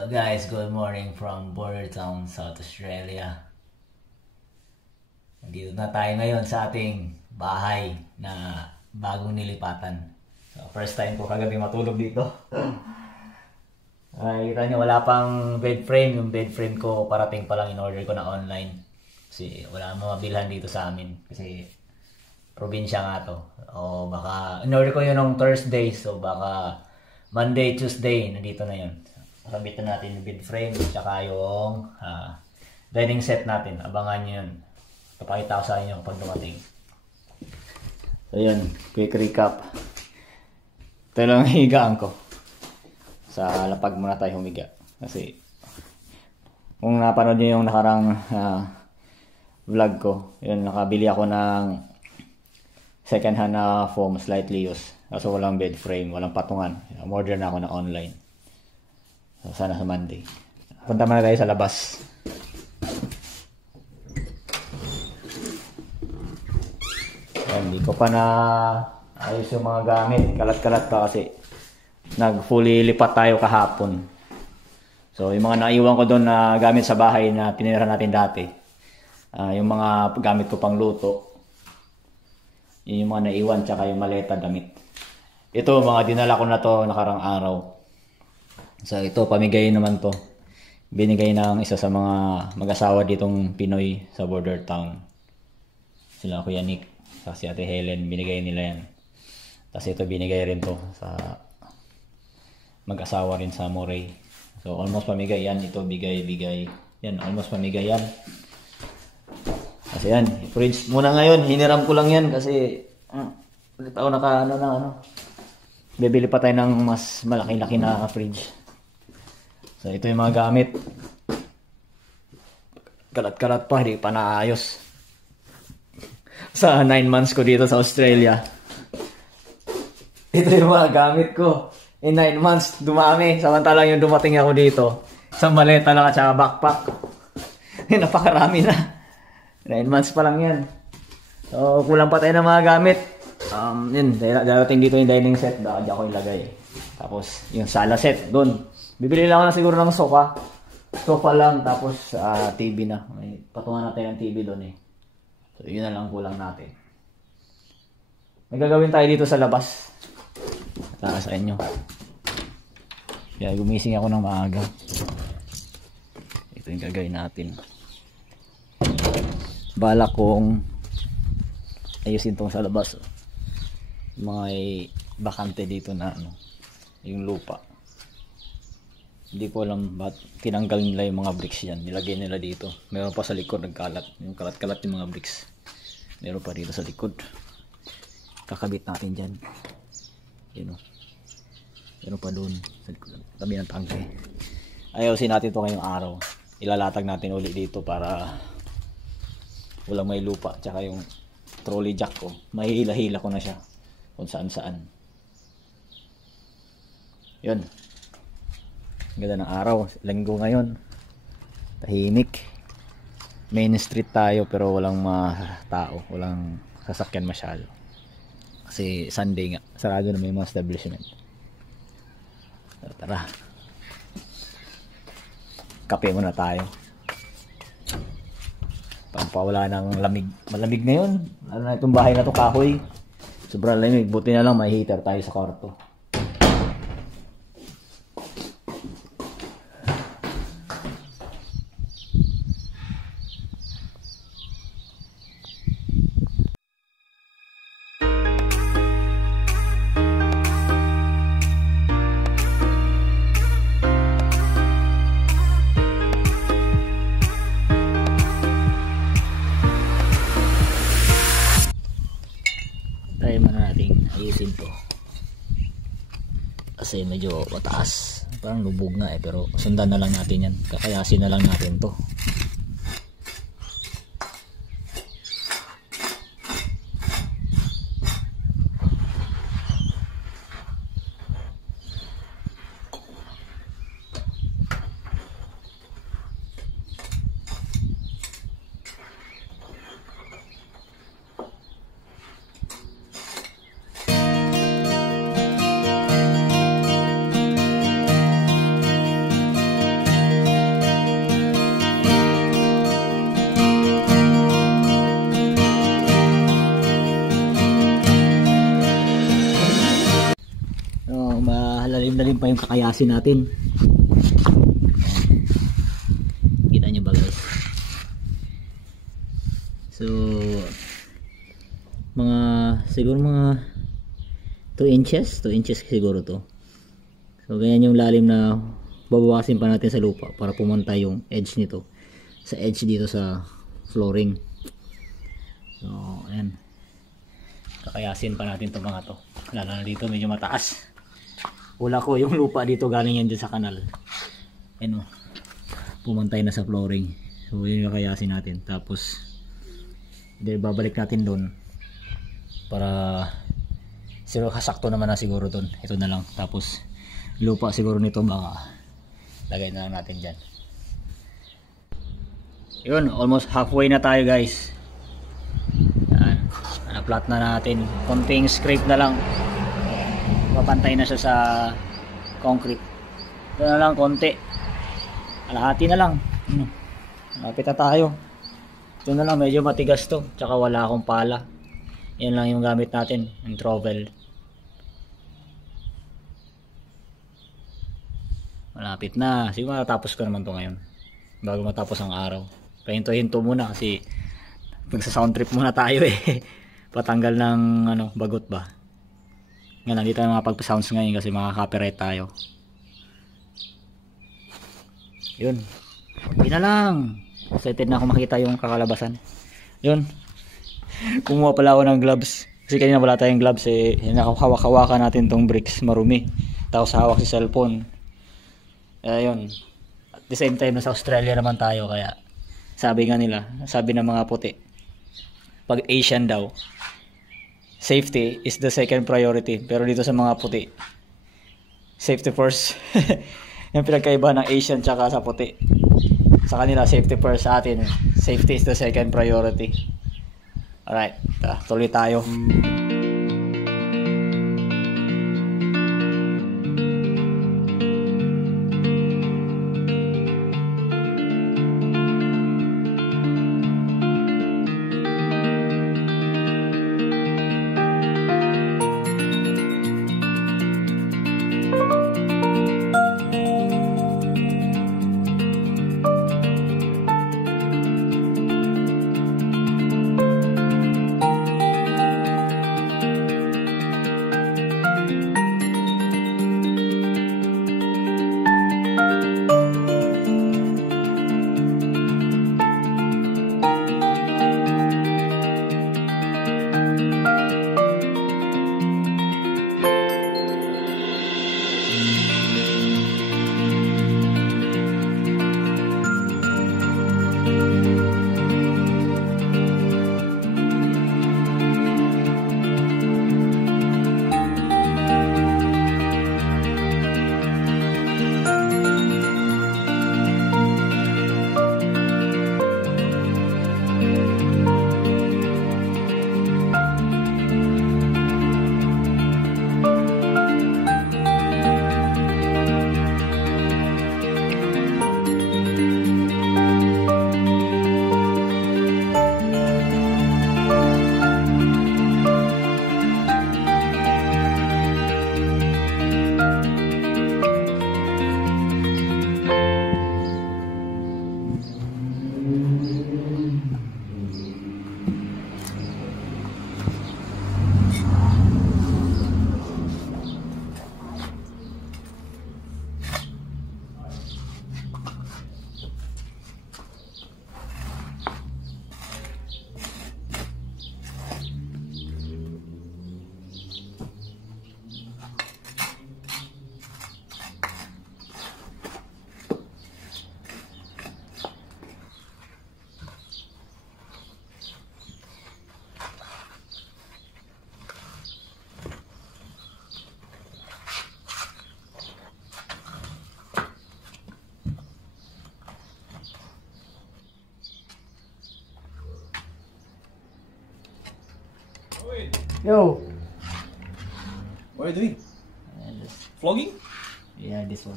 Hello guys, good morning from Bordertown, South Australia. Nandito na tayo ngayon sa ating bahay na bagong nilipatan. So, first time ko kagabi matulog dito. Kita nyo, wala pang bed frame. Yung bed frame ko parating pa lang, in-order ko na online. Kasi wala mabilhan dito sa amin. Kasi probinsya nga to. O baka, in-order ko yun ng Thursday. So baka Monday, Tuesday, nandito na yun. Sabitan natin yung bed frame, tsaka yung dining set natin. Abangan nyo yun. Papakita ko sa inyo pag dumating. So yun, quick recap. Ito lang higaan ko. Sa lapag muna tayo humiga. Kasi kung napanood nyo yung nakarang vlog ko, yun, nakabili ako ng second hand na foam, slightly used. Kaso walang bed frame, walang patungan. Order na ako na online. So, sana sa Monday. Punta muna tayo sa labas. Ayan, hindi ko pa na ayos yung mga gamit. Kalat-kalat pa kasi nag-fully lipat tayo kahapon. So, yung mga naiwan ko doon na gamit sa bahay na tinira natin dati. Yung mga gamit ko pang luto. Yung mga naiwan, tsaka yung maleta damit. Ito, mga dinala ko na to nakarang araw. So ito, pamigay naman to. Binigay ng isa sa mga mag-asawa ditong Pinoy sa Bordertown. Sila Kuya Nick, sa si Ate Helen, binigay nila yan. Tapos ito, binigay rin to sa mag-asawa rin sa Moray. So almost pamigay yan. Ito, bigay. Yan, almost pamigay yan. Kasi yan, fridge muna ngayon. Hiniram ko lang yan kasi ulit ako bibili pa tayo ng mas malaki-laki na fridge. So ito yung mga gamit. Kalat-kalat pa, hindi pa naayos. Sa 9 months ko dito sa Australia. Ito yung mga gamit ko. In 9 months, dumami. Samantalang yung dumating ako dito, sa maleta lang at saka backpack. Napakarami na. 9 months pa lang yan. So kulang pa tayo ng mga gamit. Yun, darating dito yung dining set. Baka dyan ko yung lagay. Tapos yung sala set, doon. Bibili lang ako na siguro ng sofa. Sofa lang, tapos TV na. May patungan natin ng TV doon eh. So yun na lang kulang natin. May gagawin tayo dito sa labas. Taka sa inyo. Kaya gumising ako ng maaga. Ito yung gagawin natin. Balak kong ayusin tong sa labas. Mga bakante dito na yung lupa. Hindi ko alam ba't tinanggal nila yung mga bricks yan. Nilagay nila dito. Meron pa sa likod nagkalat. Yung kalat-kalat yung mga bricks. Meron pa dito sa likod. Kakabit natin dyan. Yun o. Meron pa dun sa likod. Tabi ng tangke. Ayusin natin ito ngayong araw. Ilalatag natin ulit dito para walang may lupa. Tsaka yung trolley jack ko. Mahihila-hila ko na siya. Kung saan-saan. Yun. Ganda ng araw. Linggo ngayon. Tahimik. Main street tayo pero walang mga tao. Walang sasakyan masyado. Kasi Sunday nga. Sarado na may mga establishment. So, tara. Kape muna tayo. Pampawala ng lamig. Malamig ngayon. Lalo na itong bahay na to, kahoy. Sobrang lamig. Buti na lang may heater tayo sa kwarto. Try muna natin ayusin to kasi medyo mataas, parang lubog na pero sundan na lang natin yan, kakayasin na lang natin to. dadalhin pa yung kakayasin natin. Kita nyo ba guys? So siguro mga 2 inches siguro to. So ganyan yung lalim na babawasin pa natin sa lupa para pumunta yung edge nito sa edge dito sa flooring. So ayan, kakayasin pa natin itong mga to, lalo na dito medyo mataas. Wala ko yung lupa dito, galing yan dyan sa kanal. Ayan o, pumuntay na sa flooring. So yun yung kakayasin natin. Tapos babalik natin doon para siguro kasakto naman na siguro doon. Ito na lang. Tapos lupa siguro nito baka lagay na lang natin dyan. Yun, almost halfway na tayo guys. Yan, na-flat na natin. Konting scrape na lang, papantay na siya sa concrete. Ito na lang, konti, alahati na lang. Malapit na tayo. Ito na lang, medyo matigas to, tsaka wala akong pala. Yan lang yung gamit natin, yung trowel. Malapit na, siguro matatapos ko naman to ngayon bago matapos ang araw. Pahinto-hinto muna kasi magsa sound trip muna tayo eh. Patanggal ng bagot ba. Nga lang, dito na mga pagpa-sounds ngayon kasi mga copyright tayo. Yun, hindi na lang. Excited na ako makita yung kakalabasan. Yun, kumuha pala ako ng gloves kasi kanina wala tayong gloves eh. Nakahawak-hawakan natin tong bricks, marumi. Tapos hawak si cellphone. Ayun, at the same time nasa Australia naman tayo, kaya sabi nga nila, sabi ng mga puti, pag Asian daw, safety is the second priority. Pero dito sa mga puti, safety first. Yung pinagkaiba ng Asian tsaka sa puti. Sa kanila safety first, sa atin safety is the second priority. Alright, tuloy tayo. Yo. What are you doing? Vlogging? Yeah, this one.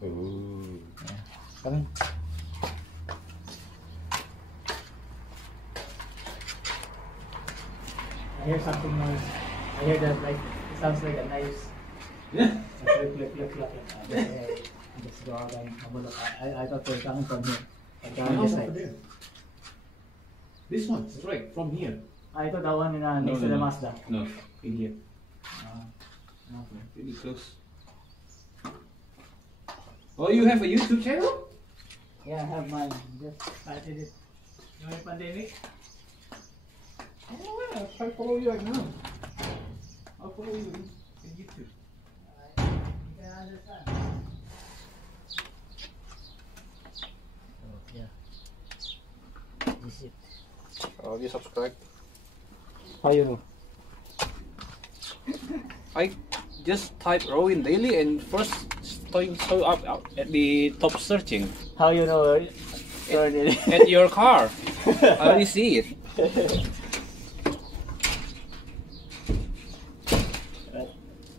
Oh. Yeah. Come in. I hear something noise. I hear that like it sounds like a knife Let's go again. I thought they were coming from here. My house over there. This one, straight from here. I thought that one in next to the Mazda. No, in here. Okay. Really close. Oh, you have a YouTube channel? Yeah, I have mine. Just started it during pandemic. Oh, yeah, I'll follow you right now. I'll follow you in YouTube. You can understand. So, yeah. This is it. Oh, you subscribe? How you know? I just type Rowan Daily and first show up at the top searching. How you know? At your car. I already see it.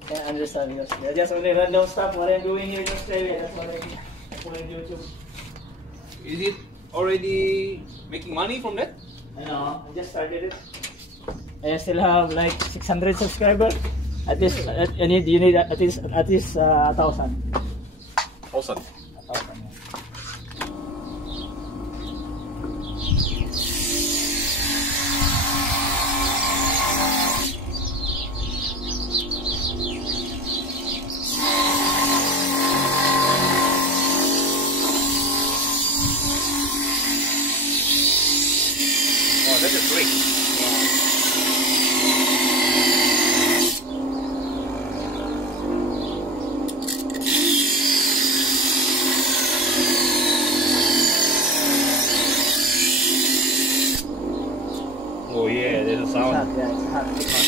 Can't understand because they're just only random stuff what I'm doing here in Australia. That's what I put on YouTube. Is it already making money from that? I know. I just started it. I still have like 600 subscribers. At least, you need at least 1,000. 1,000. 1,000. Oh, that is great. Oh yeah, there's a It's sound. hot, yeah, it's hot. It's hot.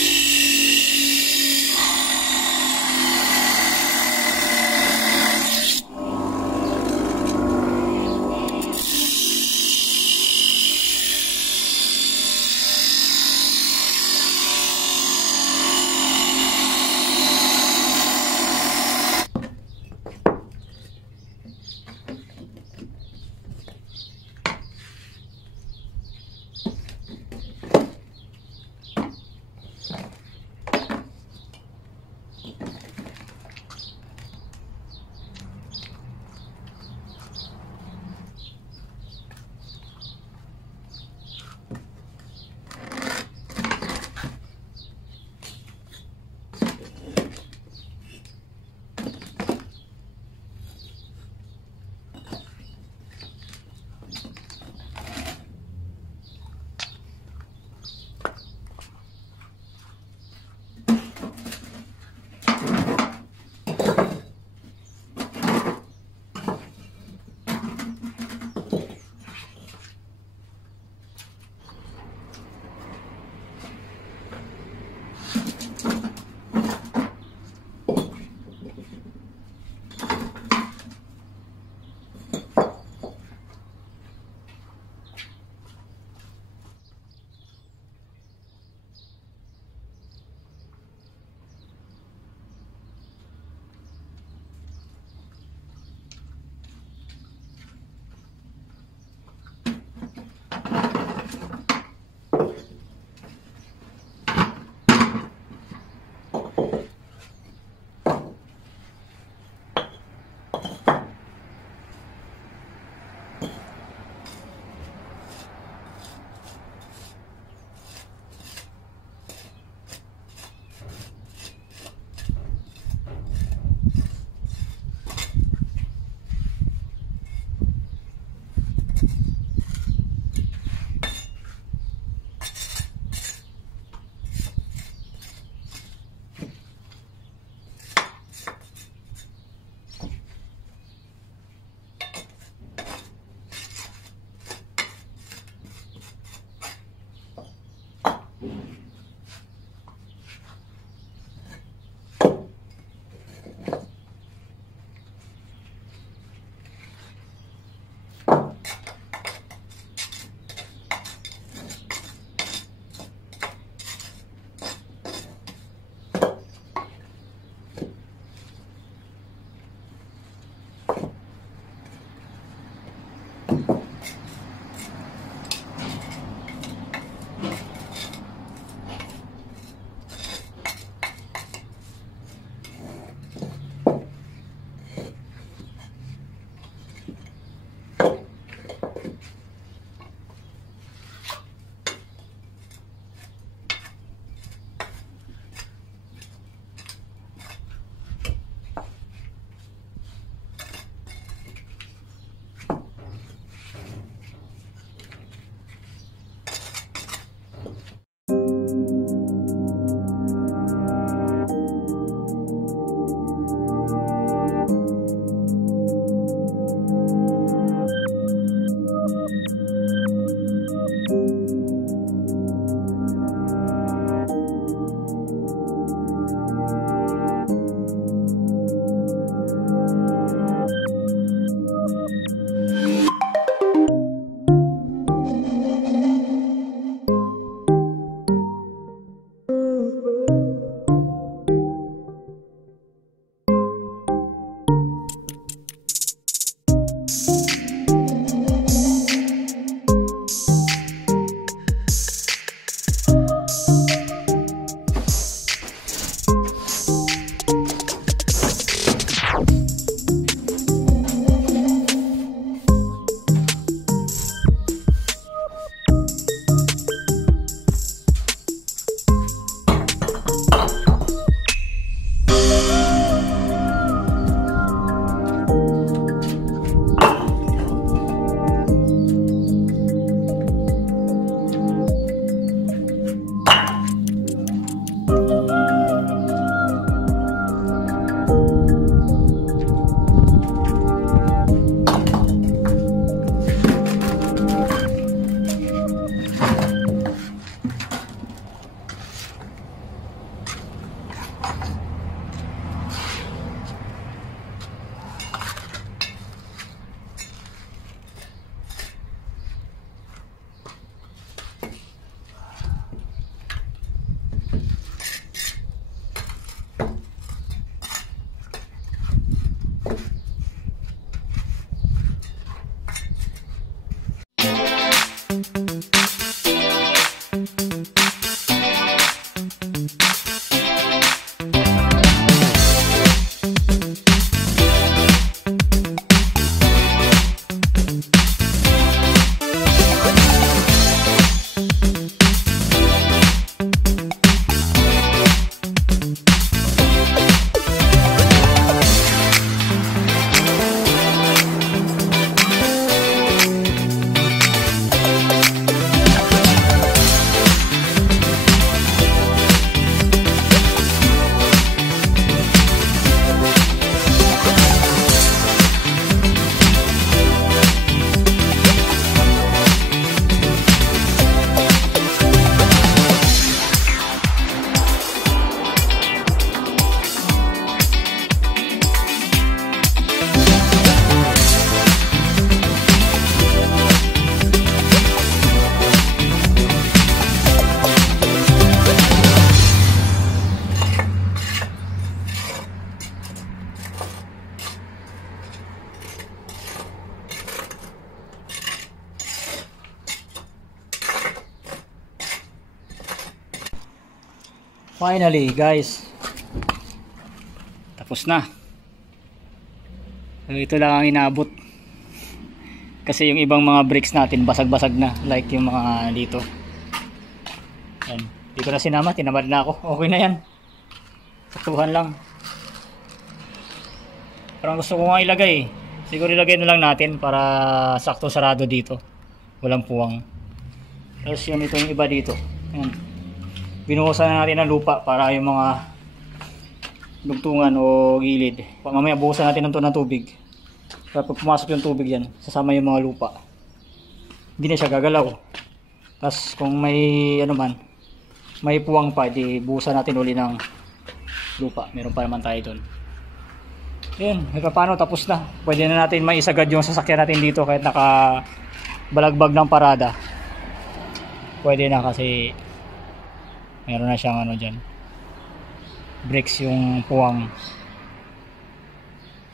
Finally guys, tapos na. So, ito lang ang inabot. Kasi yung ibang mga bricks natin basag-basag na, like yung mga dito. Yan. Di ko na sinama, tinamad na ako. Okay na yan. Saktuhan lang. Parang gusto ko nga ilagay. Siguro ilagay na lang natin para sakto sarado dito. Walang puwang. Tapos yun, ito yung iba dito. Yan. Binuhusan na natin ng lupa para yung mga lugtungan o gilid. Mamaya buhusan natin ng tubig. Para pag pumasok yung tubig yan, sasama yung mga lupa. Hindi na siya gagalaw. Tapos kung may ano man, may puwang pa, di buhusan natin uli ng lupa. Meron pa naman tayo doon. Yun, paano tapos na. Pwede na natin maisagad yung sasakyan natin dito kahit naka balagbag ng parada. Pwede na kasi meron na siyang ano dyan, bricks yung puwang.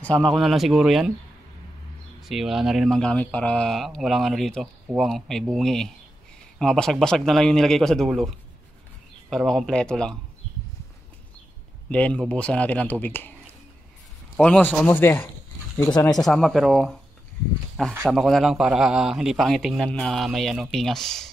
Kasama ko na lang siguro yan kasi wala na rin naman gamit para walang ano dito, puwang, may bungi mga basag-basag na lang yung nilagay ko sa dulo para makompleto lang. Then bubuhusan natin ng tubig. Almost there. Hindi ko sana isasama pero sama ko na lang para hindi pangit tingnan na may ano, pingas.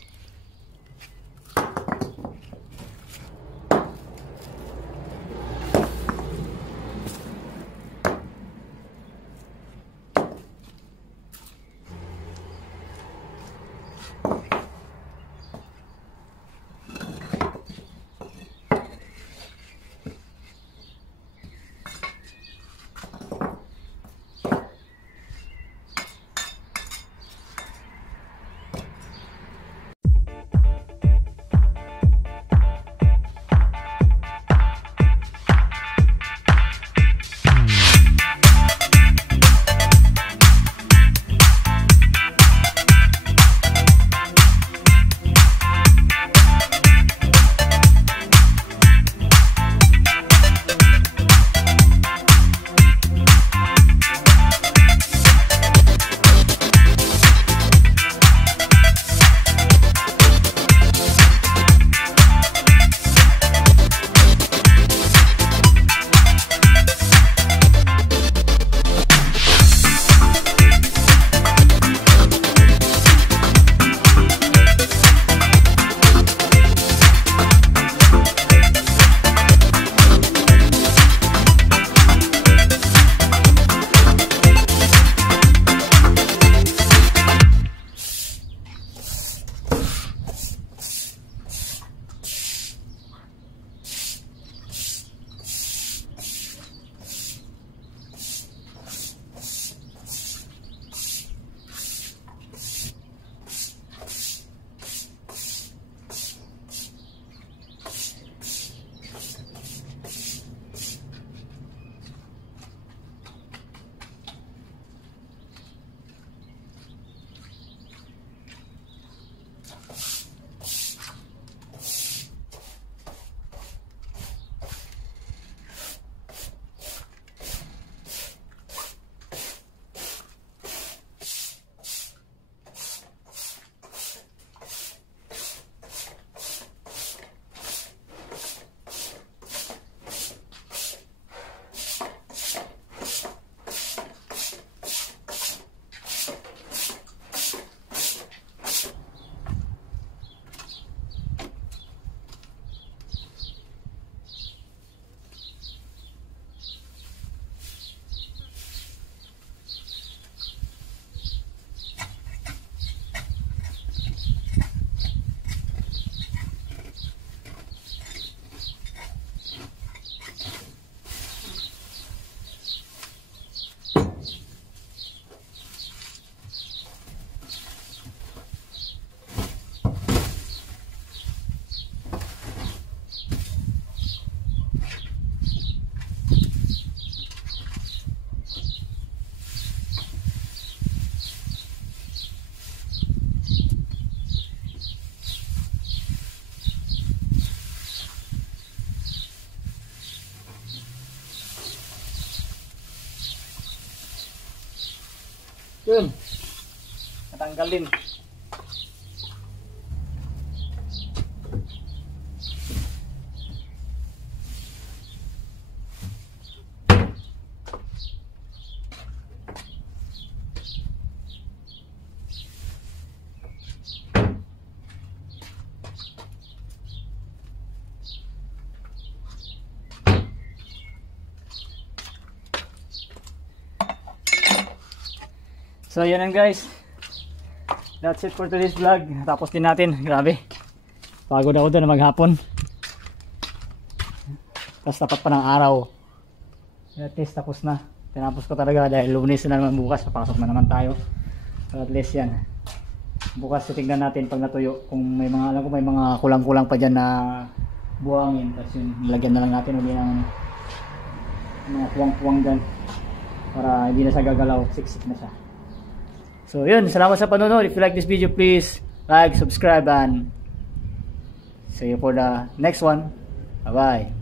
Yun. Natanggalin. So yun lang guys. That's it for today's vlog. Tapos din natin. Grabe. Pagod ako doon na maghapon. Tapos tapat pa ng araw. At least tapos na. Tinapos ko talaga dahil Lunes na naman bukas. Papasok na naman tayo. So at least yan. Bukas titignan natin pag natuyo. Kung may mga, alam ko may mga kulang-kulang pa dyan na buhangin. Tapos yun, nilagyan na lang natin uli ng mga puwang-puwang dyan. Para hindi na siya gagalaw. Siksik na siya. So yun, salamat sa panonood. If you like this video, please like, subscribe, and see you for the next one. Bye bye.